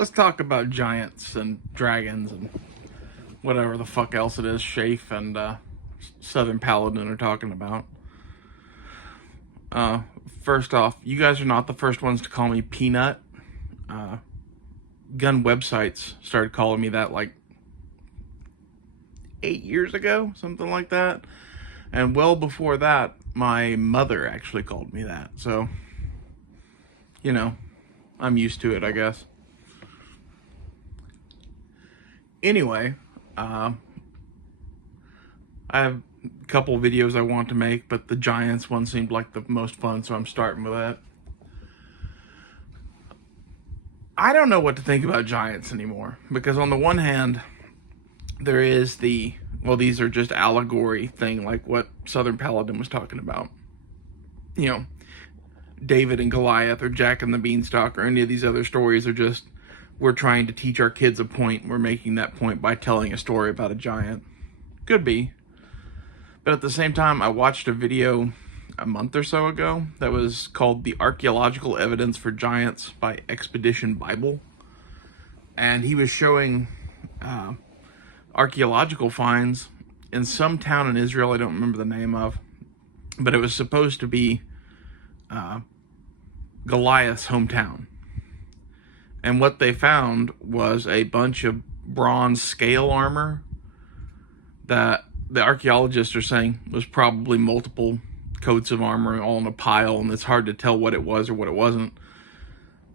let's talk about giants and dragons and whatever the fuck else it is Shafe and Southern Paladin are talking about. Uh, First off, you guys are not the first ones to call me Peanut. Uh, Gun websites started calling me that like 8 years ago, something like that. And well before that, my mother actually called me that. So, you know, I'm used to it, I guess. Anyway, uh, I have a couple of videos I want to make, but the Giants one seemed like the most fun, so I'm starting with that. I don't know what to think about Giants anymore, because on the one hand, there is the, well, these are just allegory thing, like what Southern Paladin was talking about. You know, David and Goliath or Jack and the Beanstalk or any of these other stories are just, we're trying to teach our kids a point. We're making that point by telling a story about a giant. Could be. But at the same time, I watched a video a month or so ago that was called The Archaeological Evidence for Giants by Expedition Bible. And he was showing archaeological finds in some town in Israel I don't remember the name of, but it was supposed to be Goliath's hometown. And what they found was a bunch of bronze scale armor that the archaeologists are saying was probably multiple coats of armor all in a pile, and it's hard to tell what it was or what it wasn't.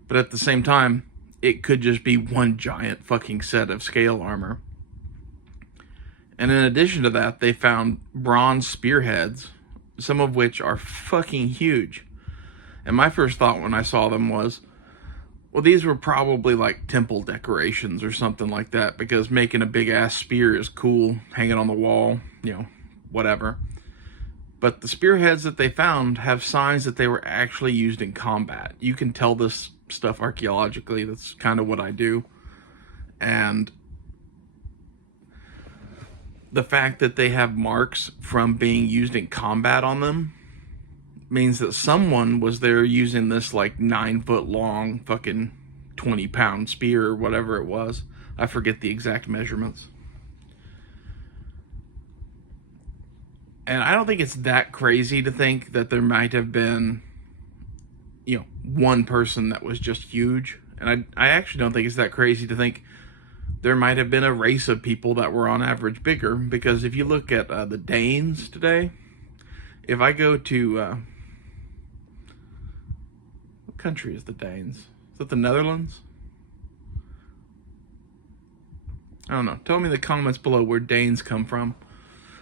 But at the same time, it could just be one giant fucking set of scale armor. And in addition to that, they found bronze spearheads, some of which are fucking huge. And my first thought when I saw them was, well, these were probably like temple decorations or something like that, because making a big ass spear is cool, hanging on the wall, you know, whatever. But the spearheads that they found have signs that they were actually used in combat. You can tell this stuff archaeologically. That's kind of what I do. And the fact that they have marks from being used in combat on them means that someone was there using this like 9-foot long fucking 20-pound spear or whatever it was. I forget the exact measurements. And I don't think it's that crazy to think that there might have been, you know, one person that was just huge. And I actually don't think it's that crazy to think there might have been a race of people that were on average bigger. Because if you look at the Danes today, if I go to what country is the Danes? Is it the Netherlands? I don't know. Tell me in the comments below where Danes come from.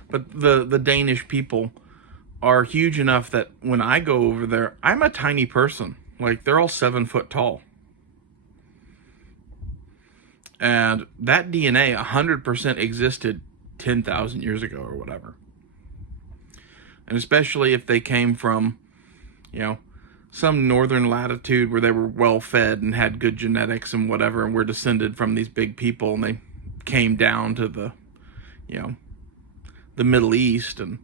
But the Danish people are huge enough that when I go over there, I'm a tiny person. Like, they're all 7 foot tall. And that DNA 100% existed 10,000 years ago or whatever. And especially if they came from, you know, some northern latitude where they were well fed and had good genetics and whatever, and were descended from these big people, and they came down to the, you know, the Middle East and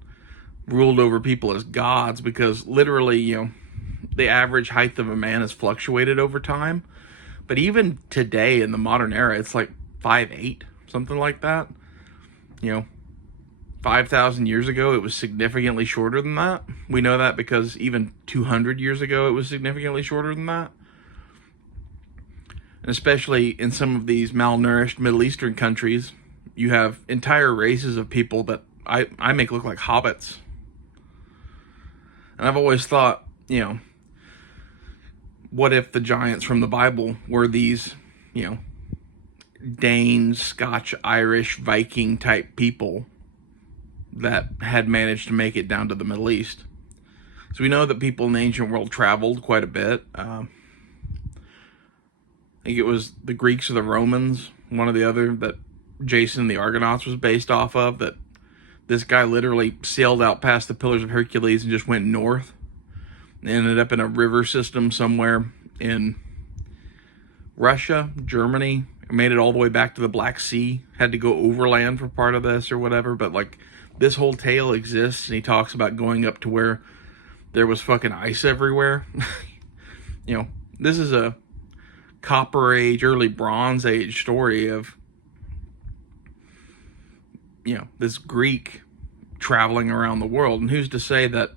ruled over people as gods, because literally, you know, the average height of a man has fluctuated over time. But even today in the modern era, it's like 5'8", something like that. You know, 5,000 years ago, it was significantly shorter than that. We know that because even 200 years ago, it was significantly shorter than that. And especially in some of these malnourished Middle Eastern countries, you have entire races of people that I make look like hobbits. And I've always thought, you know, what if the giants from the Bible were these, you know, Danes, Scotch, Irish, Viking type people that had managed to make it down to the Middle East? So we know that people in the ancient world traveled quite a bit. I think it was the Greeks or the Romans, one or the other, that Jason the Argonauts was based off of, that this guy literally sailed out past the Pillars of Hercules and just went north. And ended up in a river system somewhere in Russia, Germany, made it all the way back to the Black Sea, had to go overland for part of this or whatever. But like, this whole tale exists, and he talks about going up to where there was fucking ice everywhere. You know, this is a Copper Age, early Bronze Age story of, this Greek traveling around the world. And who's to say that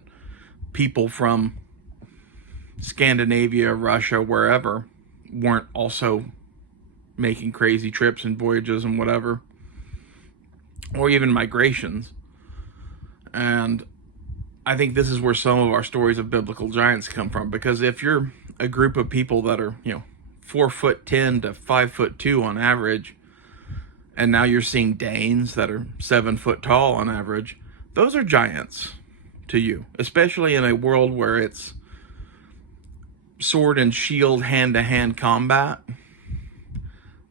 people from Scandinavia, Russia, wherever, weren't also making crazy trips and voyages and whatever, or even migrations. And I think this is where some of our stories of biblical giants come from, because if you're a group of people that are 4'10" to 5'2" on average, and now you're seeing Danes that are 7 foot tall on average, those are giants to you, especially in a world where it's sword and shield, hand-to-hand combat.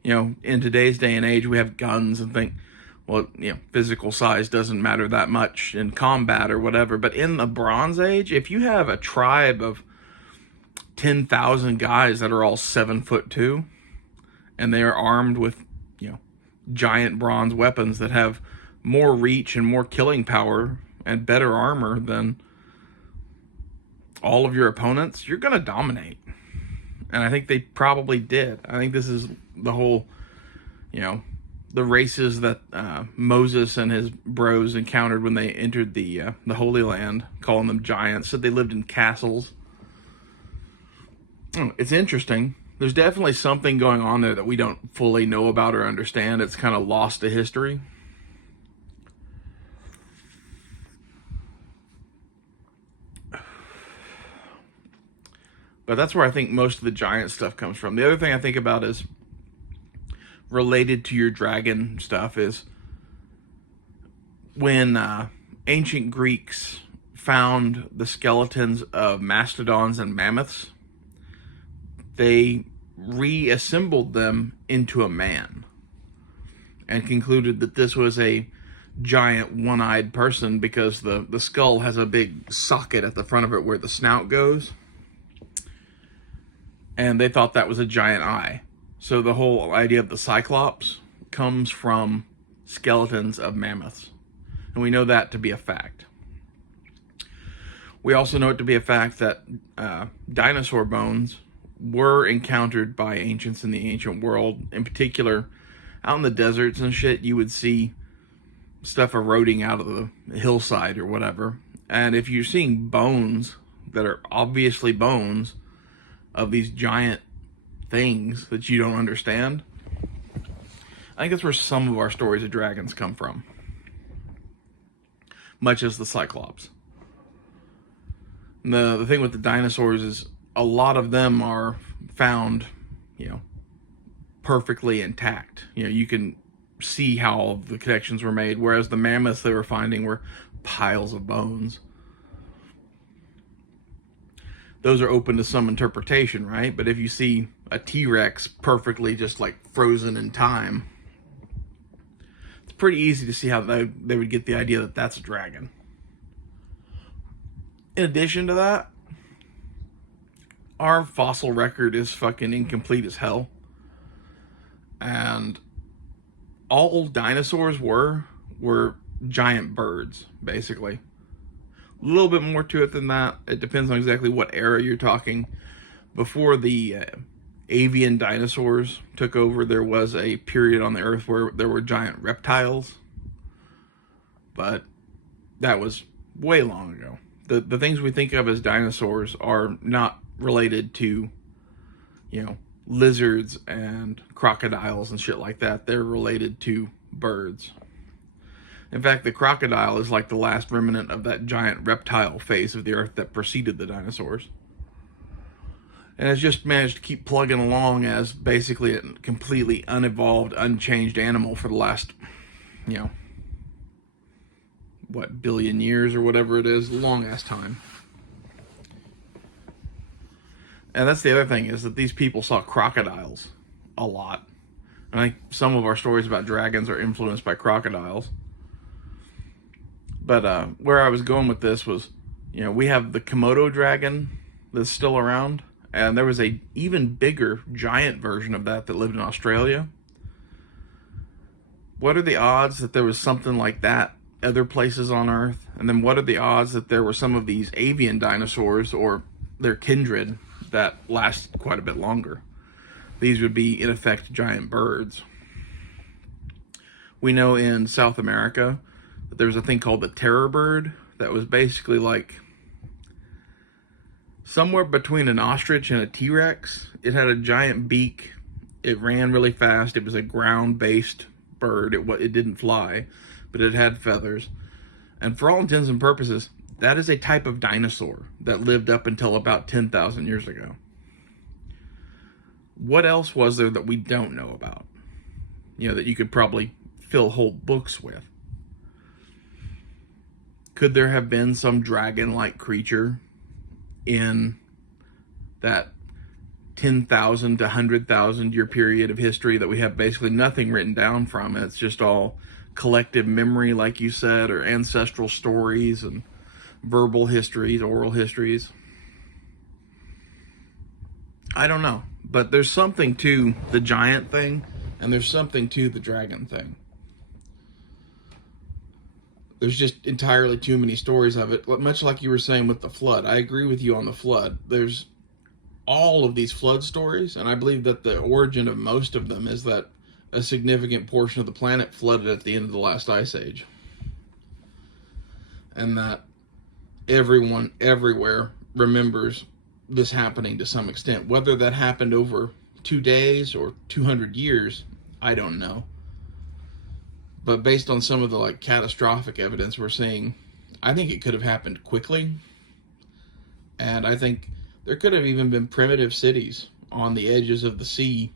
In today's day and age, we have guns and think, well, physical size doesn't matter that much in combat or whatever. But in the Bronze Age, if you have a tribe of 10,000 guys that are all 7'2", and they are armed with, giant bronze weapons that have more reach and more killing power and better armor than all of your opponents, you're going to dominate. And I think they probably did. I think this is the whole, the races that Moses and his bros encountered when they entered the Holy Land, calling them giants, said they lived in castles. It's interesting. There's definitely something going on there that we don't fully know about or understand. It's kind of lost to history. But that's where I think most of the giant stuff comes from. The other thing I think about is related to your dragon stuff is when ancient Greeks found the skeletons of mastodons and mammoths, they reassembled them into a man and concluded that this was a giant one-eyed person because the skull has a big socket at the front of it where the snout goes. And they thought that was a giant eye. So the whole idea of the Cyclops comes from skeletons of mammoths. And we know that to be a fact. We also know it to be a fact that dinosaur bones were encountered by ancients in the ancient world. In particular, out in the deserts and shit, you would see stuff eroding out of the hillside or whatever. And if you're seeing bones that are obviously bones of these giant things that you don't understand, I think that's where some of our stories of dragons come from. Much as the Cyclops. The thing with the dinosaurs is a lot of them are found, perfectly intact. You can see how the connections were made, whereas the mammoths they were finding were piles of bones. Those are open to some interpretation, right? But if you see a T-Rex perfectly just like frozen in time, it's pretty easy to see how they would get the idea that that's a dragon. In addition to that, our fossil record is fucking incomplete as hell. And all dinosaurs were giant birds, basically. A little bit more to it than that. It depends on exactly what era you're talking. Before the avian dinosaurs took over, there was a period on the Earth where there were giant reptiles. But that was way long ago. The things we think of as dinosaurs are not related to, lizards and crocodiles and shit like that. They're related to birds. In fact, the crocodile is like the last remnant of that giant reptile phase of the Earth that preceded the dinosaurs. And has just managed to keep plugging along as basically a completely unevolved, unchanged animal for the last, billion years or whatever it is, long ass time. And that's the other thing, is that these people saw crocodiles a lot. And I think some of our stories about dragons are influenced by crocodiles. But where I was going with this was, we have the Komodo dragon that's still around. And there was a even bigger, giant version of that lived in Australia. What are the odds that there was something like that other places on Earth? And then what are the odds that there were some of these avian dinosaurs or their kindred that last quite a bit longer? these would be, in effect, giant birds. We know in South America that there's a thing called the terror bird that was basically like somewhere between an ostrich and a T-Rex. It had a giant beak. It ran really fast. It was a ground-based bird. It didn't fly, but it had feathers. And for all intents and purposes, that is a type of dinosaur that lived up until about 10,000 years ago. What else was there that we don't know about? That you could probably fill whole books with. Could there have been some dragon-like creature in that 10,000 to 100,000 year period of history that we have basically nothing written down from? It's just all collective memory, like you said, or ancestral stories and verbal histories, oral histories. I don't know, but there's something to the giant thing, and there's something to the dragon thing. There's just entirely too many stories of it, much like you were saying with the flood. I agree with you on the flood. There's all of these flood stories, and I believe that the origin of most of them is that a significant portion of the planet flooded at the end of the last ice age. And that everyone, everywhere, remembers this happening to some extent. Whether that happened over 2 days or 200 years, I don't know. But based on some of the catastrophic evidence we're seeing, I think it could have happened quickly. And I think there could have even been primitive cities on the edges of the sea,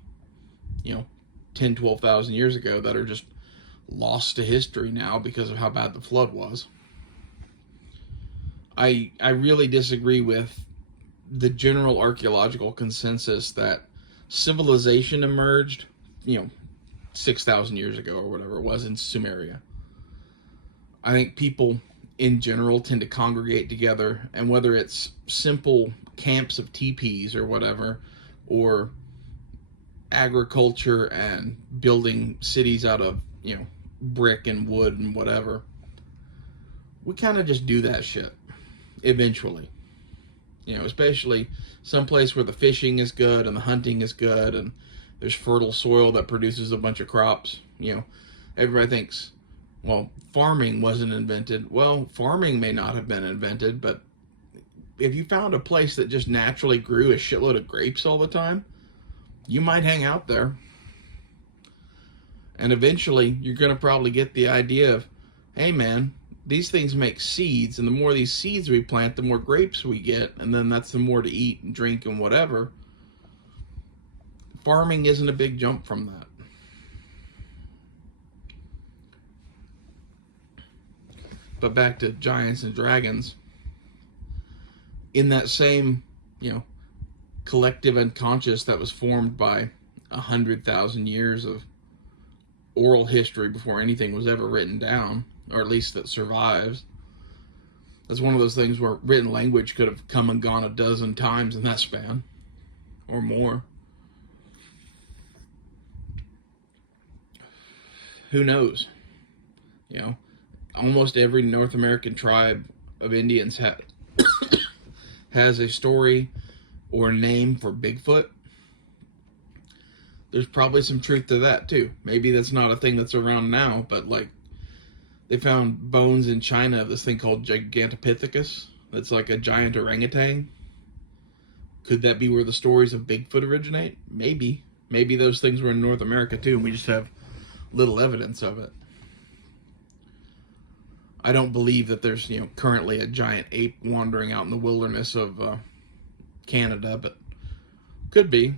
10, 12,000 years ago that are just lost to history now because of how bad the flood was. I really disagree with the general archaeological consensus that civilization emerged, 6,000 years ago or whatever it was in Sumeria. I think people in general tend to congregate together, and whether it's simple camps of teepees or whatever, or agriculture and building cities out of, brick and wood and whatever, we kind of just do that shit eventually. Especially someplace where the fishing is good and the hunting is good and there's fertile soil that produces a bunch of crops. Everybody thinks, well, farming wasn't invented. Well, farming may not have been invented, but if you found a place that just naturally grew a shitload of grapes all the time, you might hang out there. And eventually, you're going to probably get the idea of, hey man, these things make seeds, and the more these seeds we plant, the more grapes we get, and then that's the more to eat and drink and whatever. Farming isn't a big jump from that. But back to giants and dragons. In that same, collective unconscious that was formed by 100,000 years of oral history before anything was ever written down, or at least that survives. That's one of those things where written language could have come and gone a dozen times in that span, or more. Who knows? Almost every North American tribe of Indians has a story or a name for Bigfoot. There's probably some truth to that too. Maybe that's not a thing that's around now, but they found bones in China of this thing called Gigantopithecus. That's like a giant orangutan. Could that be where the stories of Bigfoot originate? Maybe. Maybe those things were in North America too, and we just have little evidence of it. I don't believe that there's, currently a giant ape wandering out in the wilderness of Canada, but could be,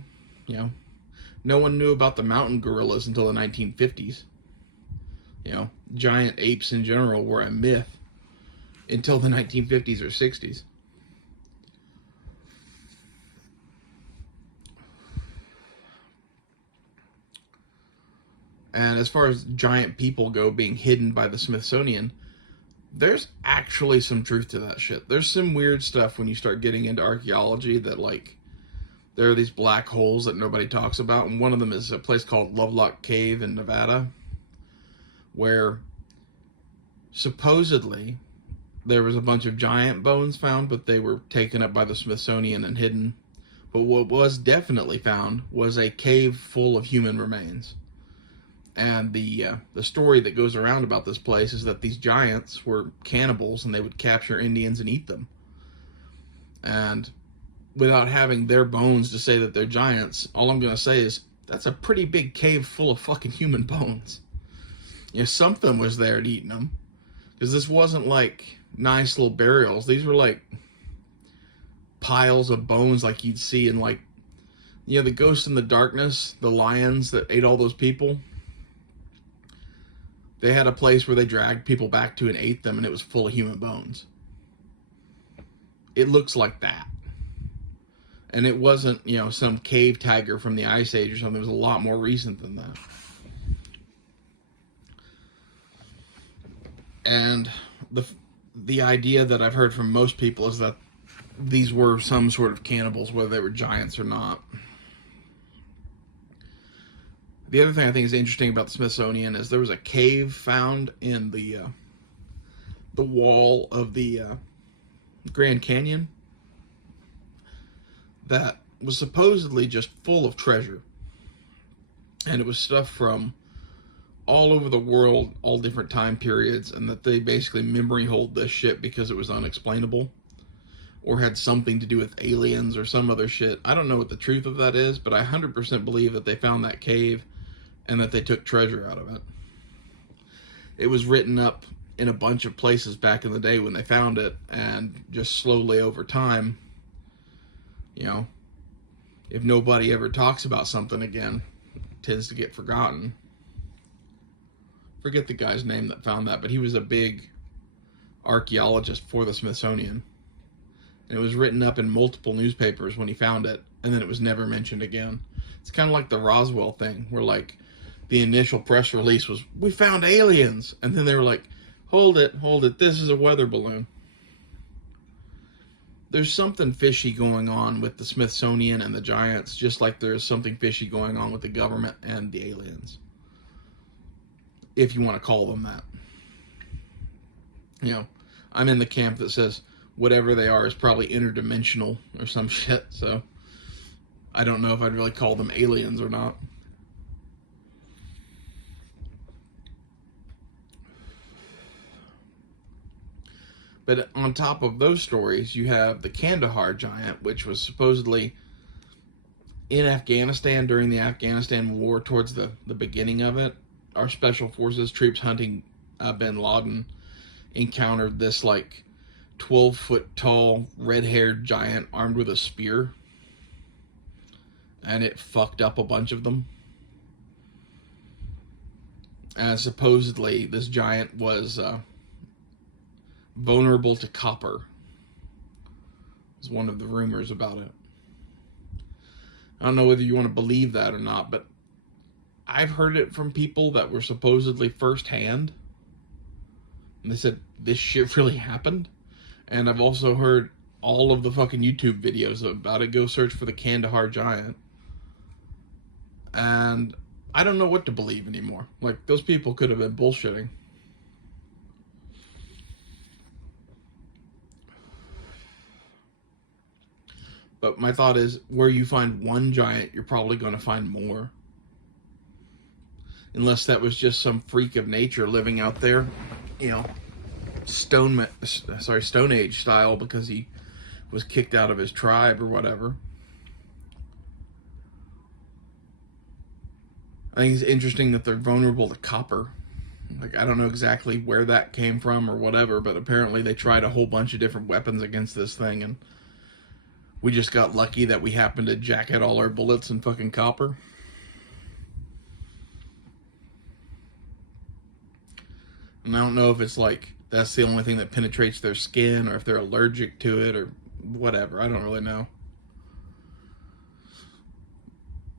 No one knew about the mountain gorillas until the 1950s. Giant apes in general were a myth until the 1950s or 60s. And as far as giant people go being hidden by the Smithsonian, there's actually some truth to that shit. There's some weird stuff when you start getting into archaeology that there are these black holes that nobody talks about, and one of them is a place called Lovelock Cave in Nevada, where supposedly there was a bunch of giant bones found, but they were taken up by the Smithsonian and hidden. But what was definitely found was a cave full of human remains. And the story that goes around about this place is that these giants were cannibals and they would capture Indians and eat them. And without having their bones to say that they're giants, all I'm going to say is that's a pretty big cave full of fucking human bones. You know, something was there to eating them. Because this wasn't like nice little burials. These were like piles of bones like you'd see in like, you know, the Ghost in the Darkness, the lions that ate all those people. They had a place where they dragged people back to and ate them, and it was full of human bones. It looks like that. And it wasn't, you know, some cave tiger from the Ice Age or something. It was a lot more recent than that. And the idea that I've heard from most people is that these were some sort of cannibals, whether they were giants or not. The other thing I think is interesting about the Smithsonian is there was a cave found in the wall of the Grand Canyon that was supposedly just full of treasure. And it was stuff from all over the world, all different time periods, and that they basically memory hold this shit because it was unexplainable or had something to do with aliens or some other shit. I don't know what the truth of that is, but I 100% believe that they found that cave and that they took treasure out of it. It was written up in a bunch of places back in the day when they found it, and just slowly over time, you know, if nobody ever talks about something again, it tends to get forgotten. Forget the guy's name that found that, but he was a big archaeologist for the Smithsonian. And it was written up in multiple newspapers when he found it, and then it was never mentioned again. It's kind of like the Roswell thing, where like the initial press release was, "We found aliens," and then they were like, hold it, this is a weather balloon. There's something fishy going on with the Smithsonian and the giants, just like there's something fishy going on with the government and the aliens, if you want to call them that. You know, I'm in the camp that says whatever they are is probably interdimensional or some shit, so I don't know if I'd really call them aliens or not. But on top of those stories, you have the Kandahar giant, which was supposedly in Afghanistan during the Afghanistan war, towards the beginning of it. Our special forces troops hunting bin Laden encountered this like 12-foot tall, red-haired giant armed with a spear. And it fucked up a bunch of them. And supposedly this giant was vulnerable to copper. Is one of the rumors about it. I don't know whether you want to believe that or not, but I've heard it from people that were supposedly firsthand. And they said this shit really happened. And I've also heard all of the fucking YouTube videos about it. Go search for the Kandahar giant. And I don't know what to believe anymore. Like, those people could have been bullshitting. But my thought is, where you find one giant, you're probably going to find more. Unless that was just some freak of nature living out there, you know, Stone Age style, because he was kicked out of his tribe or whatever. I think it's interesting that they're vulnerable to copper. Like, I don't know exactly where that came from or whatever, but apparently they tried a whole bunch of different weapons against this thing, and we just got lucky that we happened to jacket all our bullets in fucking copper. And I don't know if it's like that's the only thing that penetrates their skin, or if they're allergic to it, or whatever. I don't really know.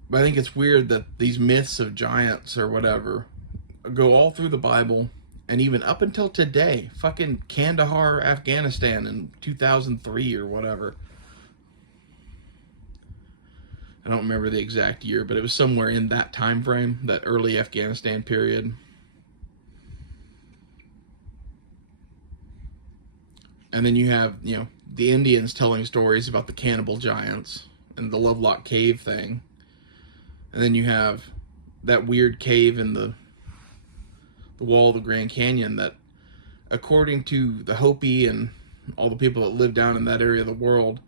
But I think it's weird that these myths of giants or whatever go all through the Bible, and even up until today. Fucking Kandahar, Afghanistan in 2003 or whatever. I don't remember the exact year, but it was somewhere in that time frame, that early Afghanistan period. And then you have, you know, the Indians telling stories about the cannibal giants. and the Lovelock Cave thing. And then you have that weird cave in the wall of the Grand Canyon that, according to the Hopi and all the people that live down in that area of the world,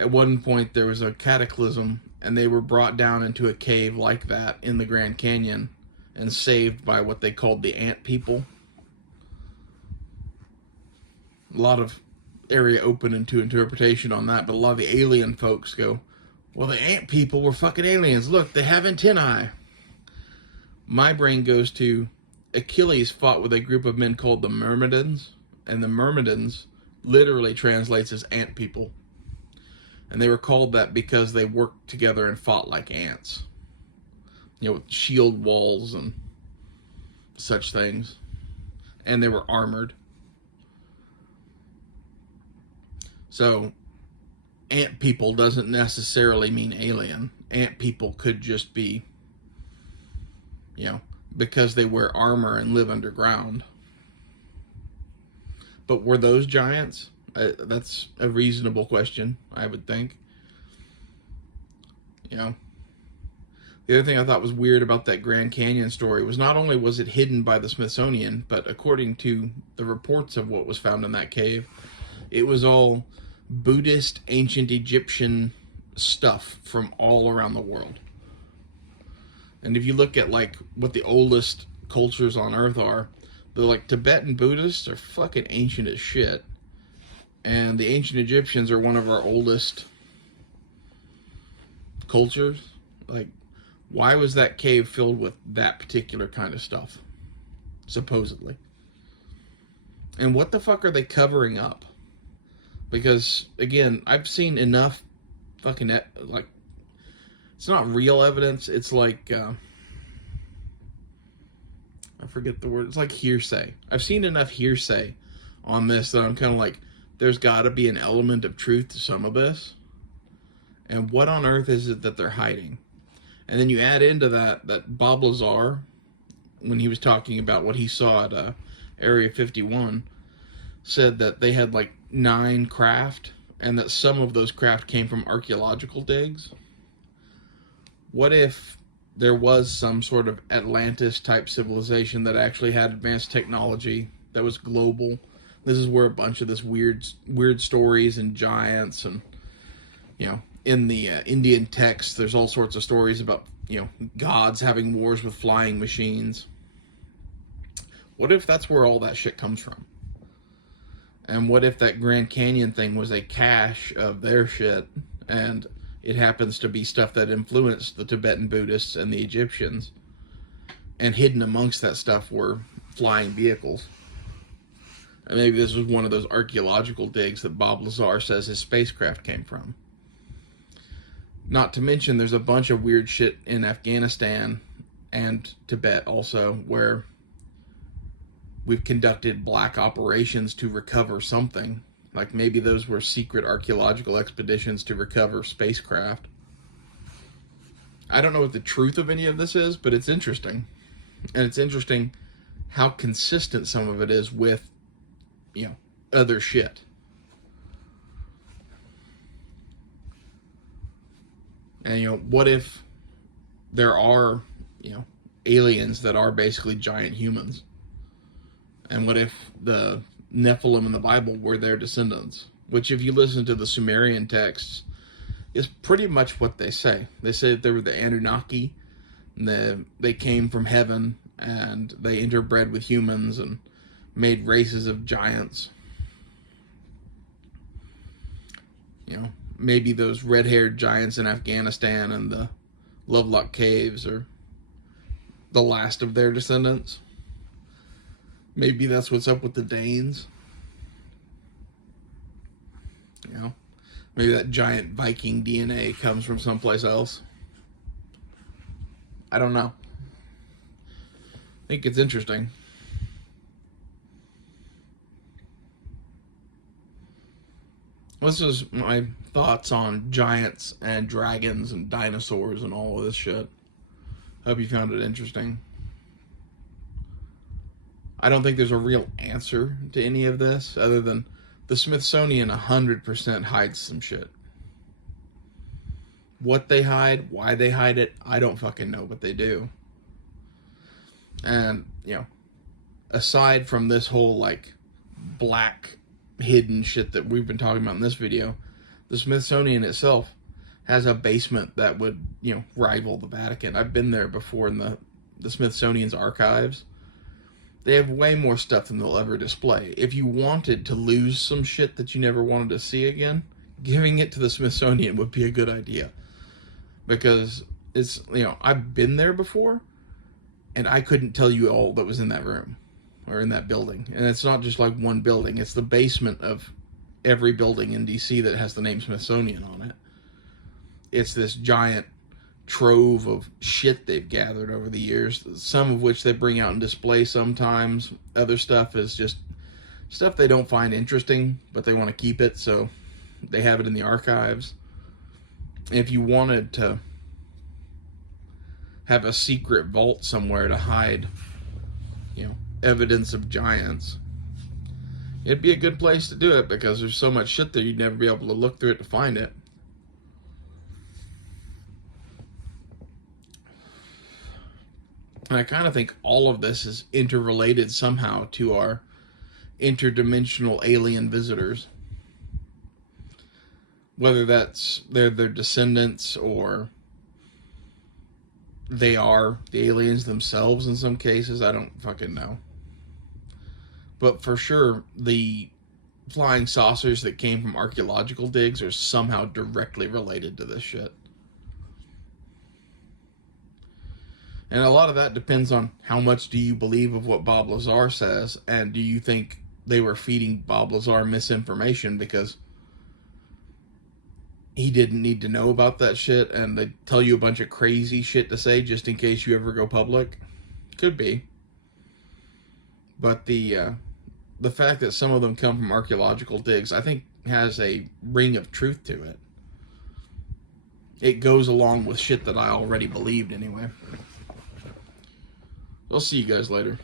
at one point there was a cataclysm and they were brought down into a cave like that in the Grand Canyon and saved by what they called the ant people. A lot of area open into interpretation on that, but a lot of the alien folks go, well, the ant people were fucking aliens. Look, they have antennae. My brain goes to Achilles fought with a group of men called the Myrmidons, and the Myrmidons literally translates as ant people. And they were called that because they worked together and fought like ants. You know, with shield walls and such things. And they were armored. So, ant people doesn't necessarily mean alien. Ant people could just be, you know, because they wear armor and live underground. But were those giants? That's a reasonable question, I would think. You know, the other thing I thought was weird about that Grand Canyon story was not only was it hidden by the Smithsonian, but according to the reports of what was found in that cave, it was all Buddhist, ancient Egyptian stuff from all around the world. And if you look at like what the oldest cultures on Earth are, they're like Tibetan Buddhists are fucking ancient as shit. And the ancient Egyptians are one of our oldest cultures. Like, why was that cave filled with that particular kind of stuff? Supposedly. And what the fuck are they covering up? Because, again, I've seen enough fucking, like, it's not real evidence. It's like, I forget the word. It's like hearsay. I've seen enough hearsay on this that I'm kind of like, there's got to be an element of truth to some of this. And what on earth is it that they're hiding? And then you add into that Bob Lazar, when he was talking about what he saw at Area 51, said that they had like 9 craft, and that some of those craft came from archaeological digs. What if there was some sort of Atlantis-type civilization that actually had advanced technology that was global? This is where a bunch of this weird stories and giants and, you know, in the Indian texts, there's all sorts of stories about, you know, gods having wars with flying machines. What if that's where all that shit comes from? And what if that Grand Canyon thing was a cache of their shit, and it happens to be stuff that influenced the Tibetan Buddhists and the Egyptians, and hidden amongst that stuff were flying vehicles? And maybe this was one of those archaeological digs that Bob Lazar says his spacecraft came from. Not to mention there's a bunch of weird shit in Afghanistan and Tibet also, where we've conducted black operations to recover something. Like maybe those were secret archaeological expeditions to recover spacecraft. I don't know what the truth of any of this is, but it's interesting. And it's interesting how consistent some of it is with, you know, other shit. And, you know, what if there are, you know, aliens that are basically giant humans? And what if the Nephilim in the Bible were their descendants? Which, if you listen to the Sumerian texts, is pretty much what they say. They say that they were the Anunnaki, and they came from heaven, and they interbred with humans and made races of giants. You know, maybe those red-haired giants in Afghanistan and the Lovelock Caves are the last of their descendants. Maybe that's what's up with the Danes. You know, maybe that giant Viking DNA comes from someplace else. I don't know. I think it's interesting. This is my thoughts on giants and dragons and dinosaurs and all of this shit. Hope you found it interesting. I don't think there's a real answer to any of this other than the Smithsonian 100% hides some shit. What they hide, why they hide it, I don't fucking know, but they do. And, you know, aside from this whole, like, black hidden shit that we've been talking about in this video, the Smithsonian itself has a basement that would, you know, rival the Vatican. I've been there before in the Smithsonian's archives. They have way more stuff than they'll ever display. If you wanted to lose some shit that you never wanted to see again, giving it to the Smithsonian would be a good idea. Because it's, you know, I've been there before, and I couldn't tell you all that was in that room or in that building. And it's not just like one building, it's the basement of every building in DC that has the name Smithsonian on it. It's this giant trove of shit they've gathered over the years, some of which they bring out and display sometimes. Other stuff is just stuff they don't find interesting, but they want to keep it, so they have it in the archives. If you wanted to have a secret vault somewhere to hide, you know, evidence of giants, it'd be a good place to do it, because there's so much shit there you'd never be able to look through it to find it. And I kind of think all of this is interrelated somehow to our interdimensional alien visitors. Whether that's they're their descendants or they are the aliens themselves in some cases, I don't fucking know. But for sure, the flying saucers that came from archaeological digs are somehow directly related to this shit. And a lot of that depends on how much do you believe of what Bob Lazar says, and do you think they were feeding Bob Lazar misinformation because he didn't need to know about that shit, and they tell you a bunch of crazy shit to say just in case you ever go public? Could be. But the fact that some of them come from archaeological digs, I think, has a ring of truth to it. It goes along with shit that I already believed anyway. I'll see you guys later.